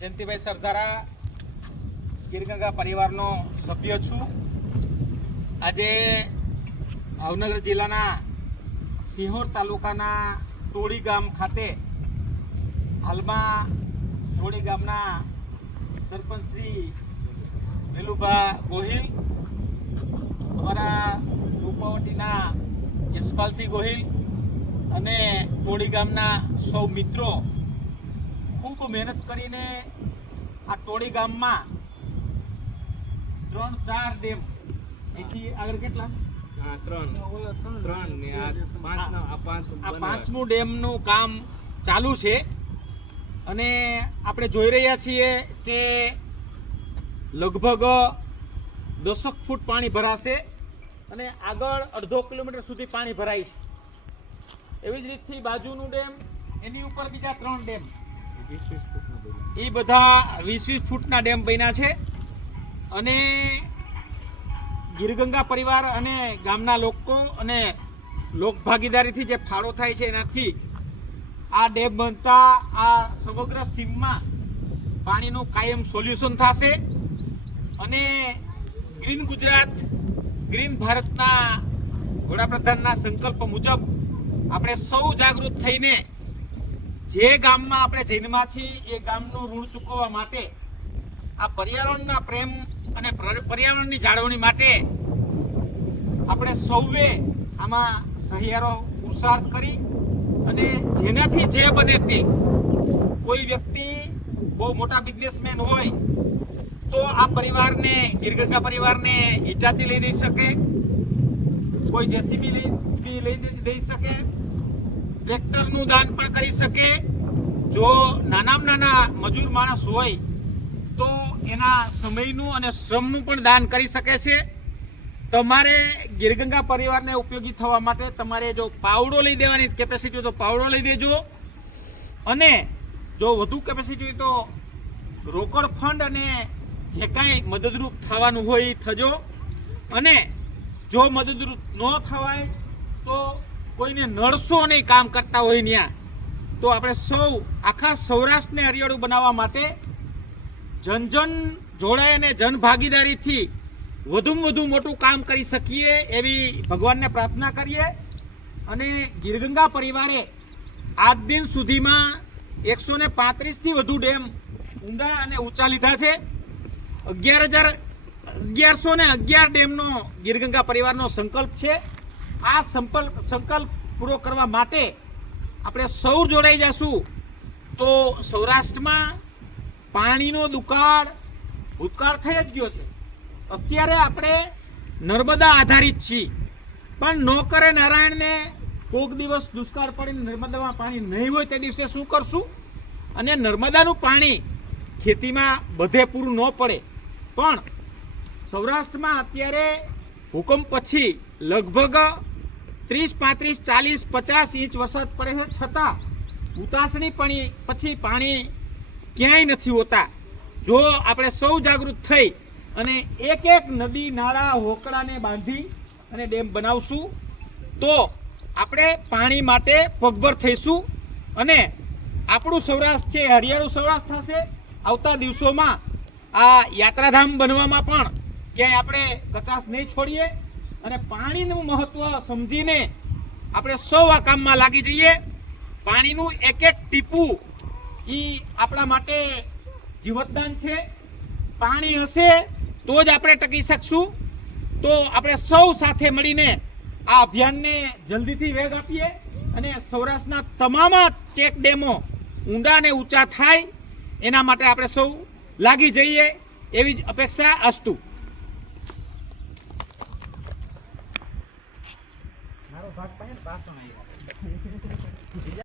જયંતિભાઈ સરદારા ગીરગંગા પરિવારનો સભ્ય છું। આજે ભાવનગર જિલ્લાના સિહોર તાલુકાના ટોળી ગામ ખાતે હાલમાં ટોળી ગામના સરપંચ શ્રી મેલુભા ગોહિલ, અમારા રૂપાવટીના યશપાલસિંહ ગોહિલ અને ટોળી ગામના સૌ મિત્રો ખૂબ મહેનત કરીને આ ટોળી ગામમાં 3-4 ડેમ, એથી આગળ કેટલા? 3 ને આ પાંચમું ડેમનું કામ ચાલુ છે અને આપણે જોઈ રહ્યા છીએ કે લગભગ 10 ફૂટ પાણી ભરાશે અને આગળ 1.5 કિલોમીટર સુધી પાણી ભરાય છે। એવી જ રીતથી બાજુનું ડેમ, એની ઉપર બીજા 3 ડેમ, એ બધા 20-20 ફૂટના ડેમ બન્યા છે અને ગીરગંગા પરિવાર અને ગામના લોકો અને લોક ભાગીદારીથી જે ફાળો થાય છે એનાથી આ ડેમ બનતા આ સમગ્ર સીમમાં પાણીનું કાયમ સોલ્યુશન થશે અને ગ્રીન ગુજરાત, ગ્રીન ભારતના વડાપ્રધાનના સંકલ્પ મુજબ આપણે સૌ જાગૃત થઈને જે ગામમાં આપણે જન્મ્યા છીએ એ ગામનું ઋણ ચૂકવવા માટે, આ પર્યાવરણના પ્રેમ અને પર્યાવરણની જાળવણી માટે આપણે સૌએ આમાં સહિયારો પુરુષાર્થ કરી અને જેનાથી જે બને તે, કોઈ વ્યક્તિ બહુ મોટા બિઝનેસમેન હોય તો આ પરિવારને, ગીરગંગા પરિવારને ઈટાચી લઈ દઈ શકે, કોઈ જેસીબી લઈ દઈ શકે, ટ્રેક્ટરનું દાન પણ કરી શકે। જો નાનામાં નાના મજૂર માણસ હોય તો એના સમયનું અને શ્રમનું પણ દાન કરી શકે છે। તમારે ગીરગંગા પરિવારને ઉપયોગી થવા માટે તમારે જો પાવડો લઈ દેવાની કેપેસિટી હોય તો પાવડો લઈ દેજો અને જો વધુ કેપેસિટી હોય તો રોકડ ફંડ અને જે કાંઈ મદદરૂપ થવાનું હોય એ થજો અને જો મદદરૂપ ન થવાય તો કોઈને નડશો નહીં કામ કરતા હોય ત્યાં, તો આપણે સૌ આખા સૌરાષ્ટ્રને હરિયાળું બનાવવા માટે જન જોડાય અને જન ભાગીદારીથી વધુમાં વધુ મોટું કામ કરી શકીએ એવી ભગવાનને પ્રાર્થના કરીએ। અને ગીરગંગા પરિવારે આજ દિન સુધીમાં 135થી વધુ ડેમ ઊંડા અને ઊંચા લીધા છે। 1111 ડેમનો ગીરગંગા પરિવારનો સંકલ્પ છે। આ સંકલ્પ પૂરો કરવા માટે આપણે સૌ જોડાઈ જશું તો સૌરાષ્ટ્રમાં પાણીનો દુકાળ ભૂતકાળ થઈ જ ગયો છે। અત્યારે આપણે નર્મદા આધારિત છીએ, પણ ન કરે નારાયણને કોઈક દિવસ દુષ્કાળ પડીને નર્મદામાં પાણી નહીં હોય તે દિવસે શું કરશું? અને નર્મદાનું પાણી ખેતીમાં બધે પૂરું ન પડે, પણ સૌરાષ્ટ્રમાં અત્યારે ભૂકંપ પછી લગભગ 30, 35, 40, 50 ઇંચ વરસાદ પડે છે, છતાં ઉતાસણી પછી પાણી ક્યાંય નથી હોતા। જો આપણે સૌ જાગૃત થઈ અને એક નદી, નાળા, હોકળાને બાંધી અને ડેમ બનાવશું તો આપણે પાણી માટે પગભર થઈશું અને આપણું સૌરાષ્ટ્ર છે હરિયાળું સૌરાષ્ટ્ર થશે। આવતા દિવસોમાં આ યાત્રાધામ બનવામાં પણ ક્યાંય આપણે કચાશ નહીં છોડીએ અને પાણીનું મહત્વ સમજીને આપણે સૌ આ કામમાં લાગી જઈએ। પાણીનું એક ટીપું એ આપણા માટે જીવતદાન છે। પાણી હશે તો જ આપણે ટકી શકશું। તો આપણે સૌ સાથે મળીને આ અભિયાનને જલ્દીથી વેગ આપીએ અને સૌરાષ્ટ્રના તમામ ચેક ડેમો ઊંડા અને ઊંચા થાય એના માટે આપણે સૌ લાગી જઈએ એવી જ અપેક્ષા અસ્તુ। મારો ભાગ પાછળ